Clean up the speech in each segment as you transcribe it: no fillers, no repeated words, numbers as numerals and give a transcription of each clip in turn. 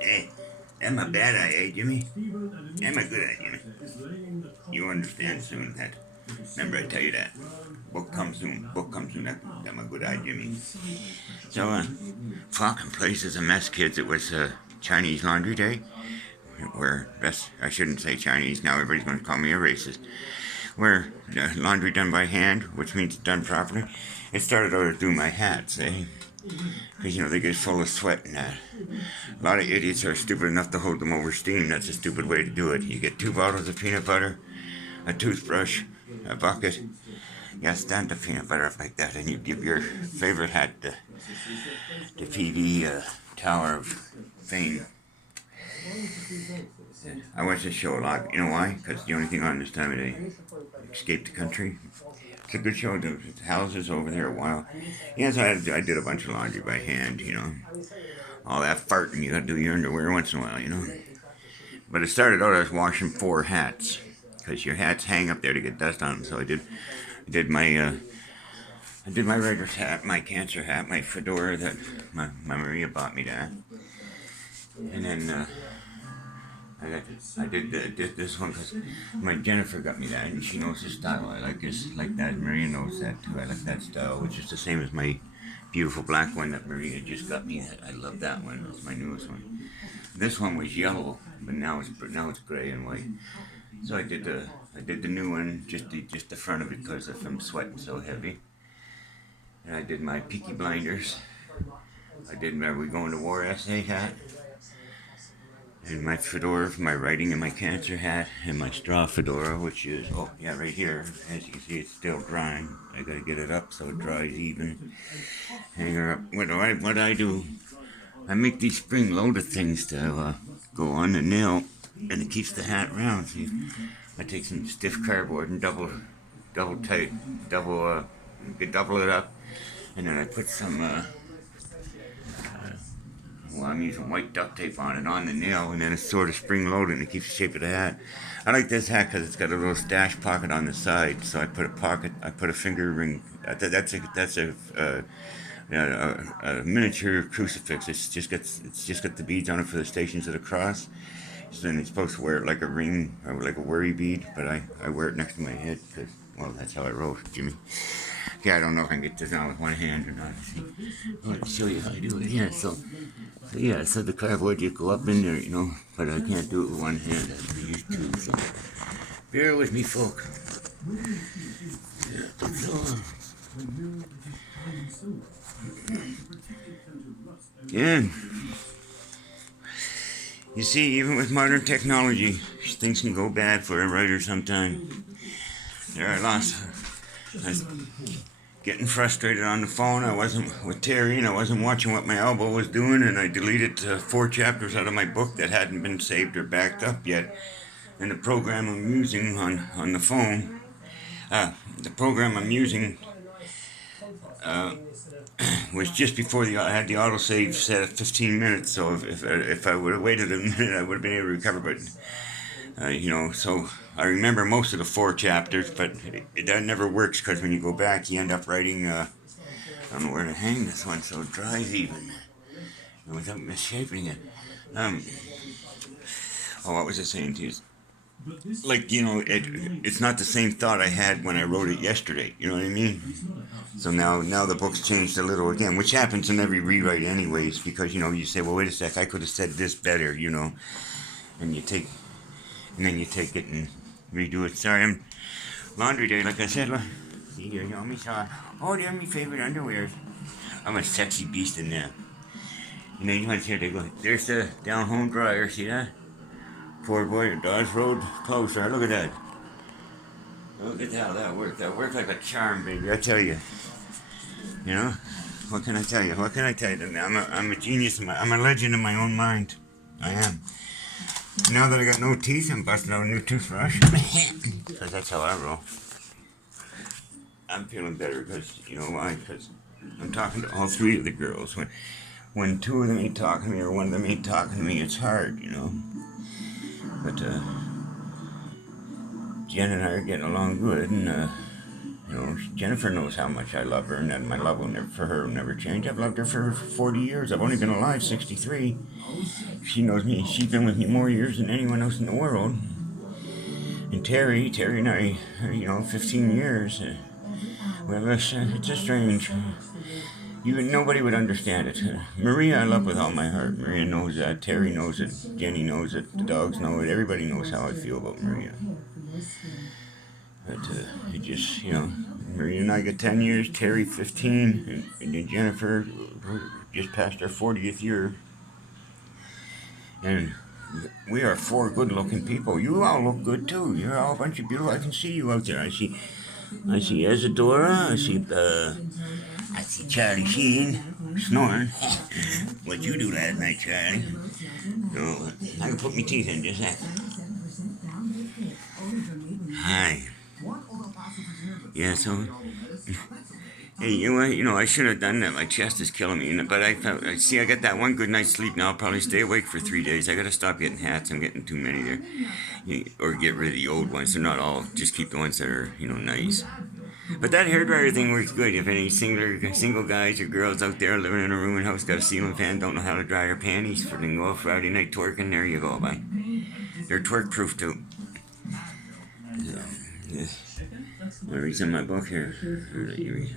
Hey, am a bad eye, eh, Jimmy? Am a good eye, Jimmy? You understand soon that. Remember I tell you that. Book comes soon. Book comes soon. That my good eye, Jimmy. So, fucking place is a mess, kids. It was Chinese Laundry Day. Where, I shouldn't say Chinese. Now everybody's going to call me a racist. Where laundry done by hand, which means done properly. It started out to do my hats, eh? Because, they get full of sweat and that. A lot of idiots are stupid enough to hold them over steam. That's a stupid way to do it. You get 2 bottles of peanut butter, a toothbrush, a bucket. You stand the peanut butter up like that, and you give your favorite hat the TV Tower of Fame. I watch this show a lot. You know why? Because the only thing on this time of day, Escape the Country. It's a good show. The houses over there a while. Yes, I did a bunch of laundry by hand, All that farting you got to do your underwear once in a while, But it started out as washing 4 hats. Because your hats hang up there to get dust on them. So I did my writer's hat, my cancer hat, my fedora that my Maria bought me that. And then I did this one because my Jennifer got me that, and she knows the style. I like that. Maria knows that too. I like that style, which is the same as my beautiful black one that Maria just got me. I love that one. It's my newest one. This one was yellow, but now it's gray and white. So I did the new one, just the front of it because I'm sweating so heavy. And I did my Peaky Blinders. I did my We Going to War essay hat. And my fedora for my writing, and my cancer hat, and my straw fedora, which is, right here. As you can see, it's still drying. I gotta get it up so it dries even. Hang her up. What I do, I make these spring-loaded things to go on the nail, and it keeps the hat round. See, I take some stiff cardboard and double it up, and then I put some. I'm using white duct tape on it on the nail, and then it's sort of spring-loaded and it keeps the shape of the hat. I like this hat because it's got a little stash pocket on the side, so I put a finger ring. That's a miniature crucifix. It's just got the beads on it for the Stations of the Cross. So then it's supposed to wear it like a ring or like a worry bead, but I wear it next to my head because, that's how I wrote, Jimmy. Yeah, I don't know if I can get this on with one hand or not. See, I'll show you how I do it. Yeah, so the cardboard you go up in there, but I can't do it with one hand. I have to use 2. So bear with me, folk. Yeah. You see, even with modern technology, things can go bad for a writer sometimes. There I lost. I was getting frustrated on the phone. I wasn't with Terry, and I wasn't watching what my elbow was doing, and I deleted 4 chapters out of my book that hadn't been saved or backed up yet. And the program I'm using on the phone, the program I'm using was just before I had the autosave set at 15 minutes. So if I would have waited a minute, I would have been able to recover. But so I remember most of the 4 chapters, but that never works because when you go back, you end up writing. I don't know where to hang this one, so it dries even without misshaping it. What was I saying to you? Like, it's not the same thought I had when I wrote it yesterday. You know what I mean? So now the book's changed a little again, which happens in every rewrite anyways, because, you say, well, wait a sec, I could have said this better, and then you take it and redo it. Sorry, I'm laundry day, like I said. See here, me saw. Oh, they're my favorite underwears. I'm a sexy beast in there. You want to see they go. There's the down home dryer. See that? Poor boy, Dodge Road closer. Look at that. Look at how that worked. That worked like a charm, baby. I tell you. What can I tell you? I'm a genius. I'm a legend in my own mind. I am. Now that I got no teeth, I'm busting out a new toothbrush. Because that's how I roll. I'm feeling better because, why? Because I'm talking to all 3 of the girls. When 2 of them ain't talking to me or one of them ain't talking to me, it's hard, But Jen and I are getting along good, and You know, Jennifer knows how much I love her, and that my love for her will never change. I've loved her for 40 years. I've only been alive 63. She knows me. She's been with me more years than anyone else in the world. And Terry and I, 15 years. Well, it's a strange. Nobody would understand it. Maria, I love with all my heart. Maria knows that. Terry knows it. Jenny knows it. The dogs know it. Everybody knows how I feel about Maria. But it just, Maria and I got 10 years. Terry 15, and then Jennifer just passed her 40th year. And we are 4 good-looking people. You all look good too. You're all a bunch of beautiful. I can see you out there. I see Isadora. I see Charlie Sheen snoring. What'd you do last night, Charlie? So I can put my teeth in just a second. Hi. Yeah, so. Hey, I should have done that. My chest is killing me, but I got that one good night's sleep now. I'll probably stay awake for 3 days. I gotta stop getting hats. I'm getting too many there. Or get rid of the old ones. They're not all. Just keep the ones that are, nice. But that hairdryer thing works good. If any single guys or girls out there living in a rooming house got a ceiling fan, don't know how to dry their panties, for them go Friday night twerking, there you go, bye. They're twerk proof too. Yeah. I'm gonna read some of my book here. I'll let you read.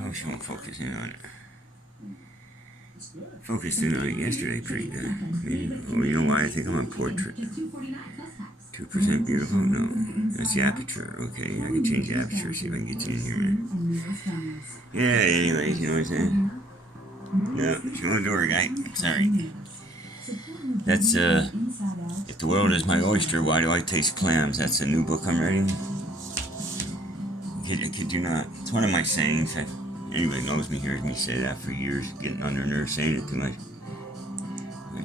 Oh, she won't focus in on it. Focused in on it yesterday pretty good. Oh, you know why I think I'm on portrait? 2% beautiful? No. That's the aperture. Okay, I can change the aperture, see if I can get you in here, man. Yeah, anyways, you know what I'm saying? No, she won't do her, guy. Sorry. That's, If the World Is My Oyster, Why Do I Taste Clams? That's a new book I'm writing. I kid you not. It's one of my sayings. Anybody knows me hears me say that for years, getting under nerves saying it too much. But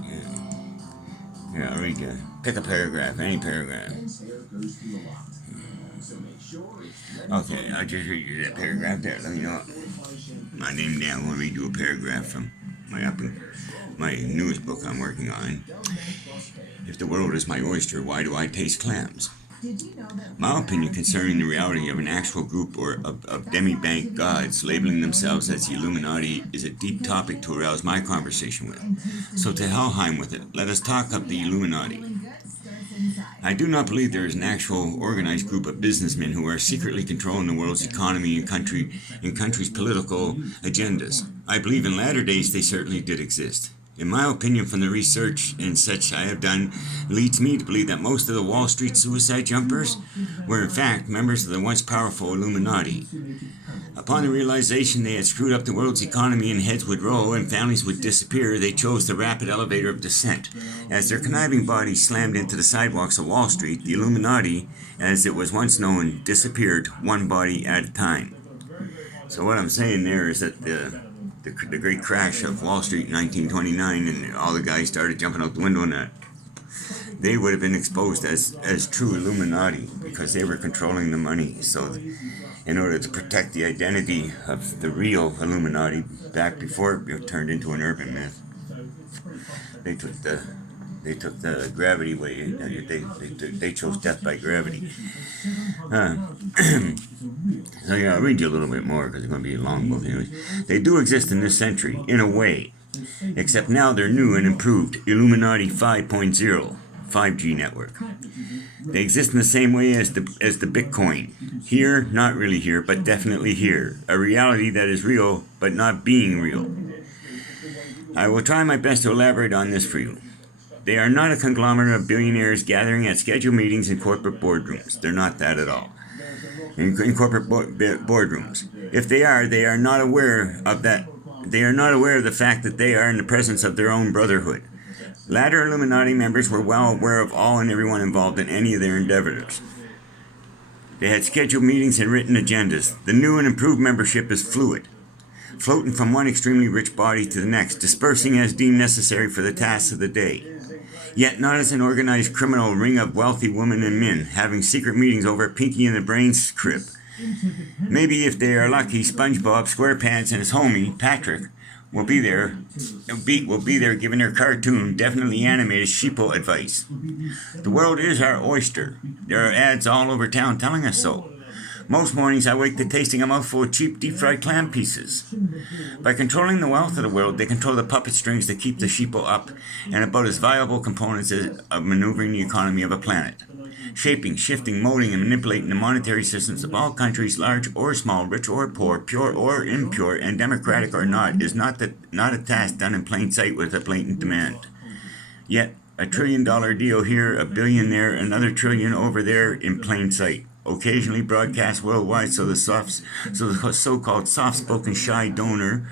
yeah, I'll read you. Pick a paragraph, any paragraph. Okay, I'll just read you that paragraph there. Let me know. My name Dan. I'm going to read you a paragraph from my newest book I'm working on. If the world is my oyster, why do I taste clams? My opinion concerning the reality of an actual group of demi-bank gods labeling themselves as the Illuminati is a deep topic to arouse my conversation with. So to Helheim with it, let us talk up the Illuminati. I do not believe there is an actual organized group of businessmen who are secretly controlling the world's economy and country's political agendas. I believe in latter days they certainly did exist. In my opinion, from the research and such I have done, leads me to believe that most of the Wall Street suicide jumpers were in fact members of the once powerful Illuminati. Upon the realization they had screwed up the world's economy and heads would roll and families would disappear, they chose the rapid elevator of descent. As their conniving bodies slammed into the sidewalks of Wall Street, the Illuminati, as it was once known, disappeared one body at a time. So what I'm saying there is that the great crash of Wall Street in 1929 and all the guys started jumping out the window and that, they would have been exposed as true Illuminati because they were controlling the money. So in order to protect the identity of the real Illuminati back before it turned into an urban myth, they took the gravity way. They chose death by gravity. So yeah, I'll read you a little bit more because it's going to be a long book anyway. They do exist in this century, in a way, except now they're new and improved. Illuminati 5.0, 5G network. They exist in the same way as the Bitcoin. Here, not really here, but definitely here. A reality that is real, but not being real. I will try my best to elaborate on this for you. They are not a conglomerate of billionaires gathering at scheduled meetings in corporate boardrooms. They're not that at all. In corporate boardrooms. If they are not aware of that. They are not aware of the fact that they are in the presence of their own brotherhood. Latter Illuminati members were well aware of all and everyone involved in any of their endeavors. They had scheduled meetings and written agendas. The new and improved membership is fluid, floating from one extremely rich body to the next, dispersing as deemed necessary for the tasks of the day. Yet not as an organized criminal ring of wealthy women and men, having secret meetings over Pinky and the Brain's crib. Maybe if they are lucky, SpongeBob SquarePants and his homie, Patrick, will be there. Will be there giving their cartoon, definitely animated sheeple advice. The world is our oyster. There are ads all over town telling us so. Most mornings I wake to tasting a mouthful of cheap deep-fried clam pieces. By controlling the wealth of the world, they control the puppet strings that keep the sheeple up and about as viable components of maneuvering the economy of a planet. Shaping, shifting, molding, and manipulating the monetary systems of all countries, large or small, rich or poor, pure or impure, and democratic or not, is not a task done in plain sight with a blatant demand. Yet, $1 trillion deal here, $1 billion there, another trillion over there in plain sight. Occasionally broadcast worldwide so the so-called soft-spoken shy donor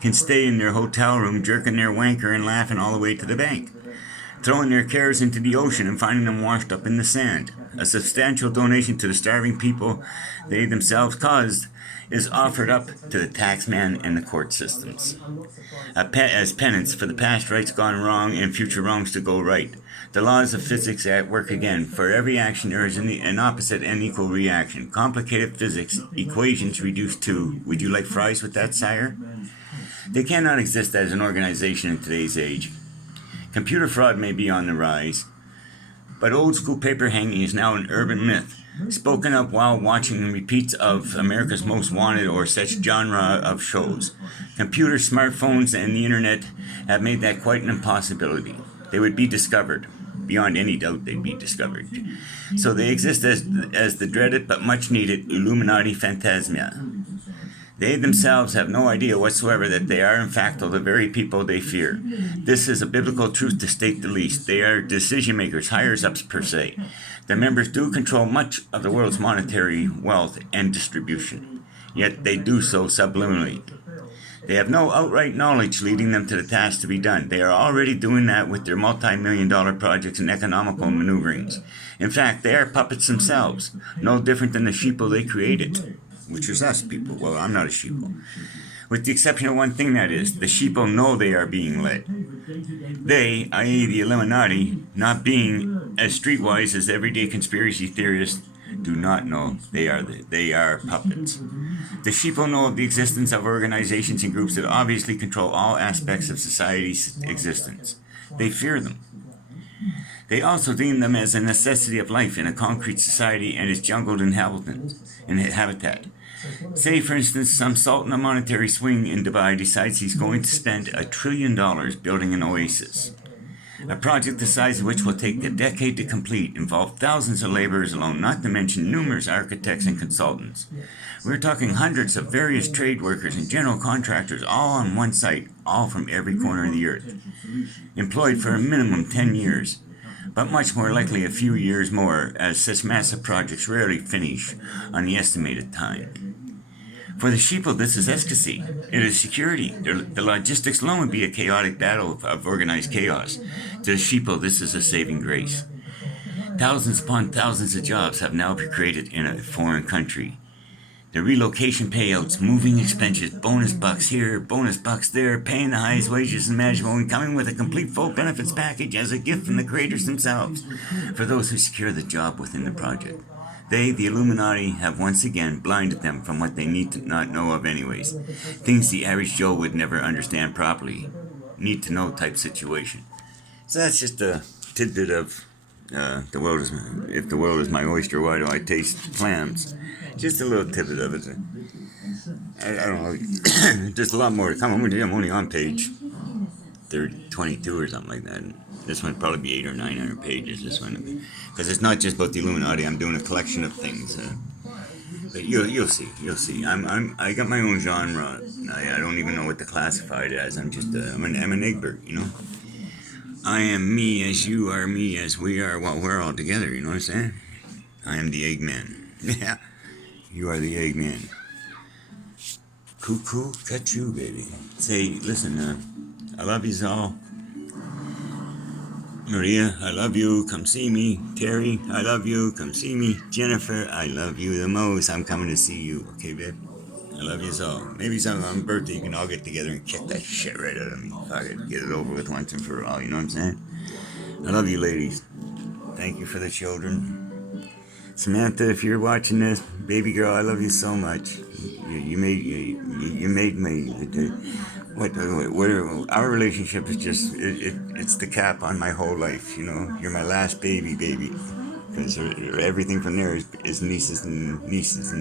can stay in their hotel room jerking their wanker and laughing all the way to the bank, throwing their cares into the ocean and finding them washed up in the sand. A substantial donation to the starving people they themselves caused is offered up to the taxman and the court systems as penance for the past rights gone wrong and future wrongs to go right. The laws of physics at work again. For every action there is an opposite and equal reaction. Complicated physics, equations reduced to, would you like fries with that, sire? They cannot exist as an organization in today's age. Computer fraud may be on the rise, but old school paper hanging is now an urban myth, spoken of while watching repeats of America's Most Wanted or such genre of shows. Computers, smartphones, and the internet have made that quite an impossibility. They would be discovered. Beyond any doubt they'd be discovered. So they exist as the dreaded but much needed Illuminati phantasma. They themselves have no idea whatsoever that they are in fact the very people they fear. This is a biblical truth to state the least. They are decision makers, higher-ups per se. The members do control much of the world's monetary wealth and distribution, yet they do so subliminally. They have no outright knowledge leading them to the task to be done. They are already doing that with their multi-million-dollar projects and economical maneuverings. In fact, they are puppets themselves, no different than the sheeple they created, which is us people. Well, I'm not a sheeple. With the exception of one thing, that is, the sheeple know they are being led. They, i.e. the Illuminati, not being as streetwise as everyday conspiracy theorists, do not know they are puppets. The sheeple know of the existence of organizations and groups that obviously control all aspects of society's existence. They fear them. They also deem them as a necessity of life in a concrete society and its jungled habitat. Say, for instance, some sultan of monetary swing in Dubai decides he's going to spend $1 trillion building an oasis. A project the size of which will take a decade to complete, involve thousands of laborers alone, not to mention numerous architects and consultants. We're talking hundreds of various trade workers and general contractors all on one site, all from every corner of the earth, employed for a minimum 10 years, but much more likely a few years more, as such massive projects rarely finish on the estimated time. For the sheeple, this is ecstasy. It is security. The logistics alone would be a chaotic battle of organized chaos. To the sheeple, this is a saving grace. Thousands upon thousands of jobs have now been created in a foreign country. The relocation payouts, moving expenses, bonus bucks here, bonus bucks there, paying the highest wages imaginable, and coming with a complete full benefits package as a gift from the creators themselves for those who secure the job within the project. They, the Illuminati, have once again blinded them from what they need to not know of anyways. Things the average Joe would never understand properly. Need to know type situation. So that's just a tidbit of if the world is my oyster, why do I taste clams? Just a little tidbit of it. I don't know. Just a lot more to come. I'm only on page 22 or something like that. This one would probably be 800 or 900 pages. This one, because it's not just about the Illuminati. I'm doing a collection of things. But you'll see. I got my own genre. I don't even know what to classify it as. I'm an Egbert, you know. I am me as you are me as we are. Well, we're all together. You know what I'm saying? I am the Eggman. Yeah, you are the Eggman. Cuckoo, cut you, baby. Say, listen. I love yous all. Maria, I love you, come see me. Terry, I love you, come see me. Jennifer, I love you the most, I'm coming to see you. Okay, babe? I love you all. Maybe some on birthday you can all get together and kick that shit right out of me. Fuck it, get it over with once and for all, you know what I'm saying? I love you, ladies. Thank you for the children. Samantha, if you're watching this, baby girl, I love you so much. You made me. our relationship is just it's the cap on my whole life. You know, you're my last baby, because everything from there is nieces and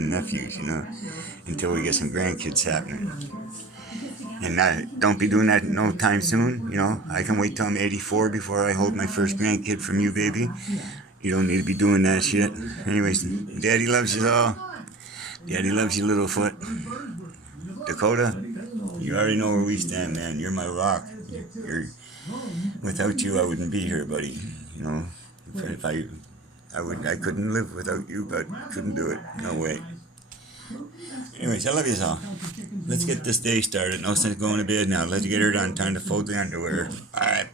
nephews. You know, until we get some grandkids happening. And don't be doing that no time soon. You know, I can wait till I'm 84 before I hold my first grandkid from you, baby. You don't need to be doing that shit. Anyways, Daddy loves you all. Daddy loves you, Littlefoot. Dakota, you already know where we stand, man. You're my rock. You're without you, I wouldn't be here, buddy. You know, if I couldn't live without you, but couldn't do it. No way. Anyways, I love you all. Let's get this day started. No sense going to bed now. Let's get her done. Time to fold the underwear. All right.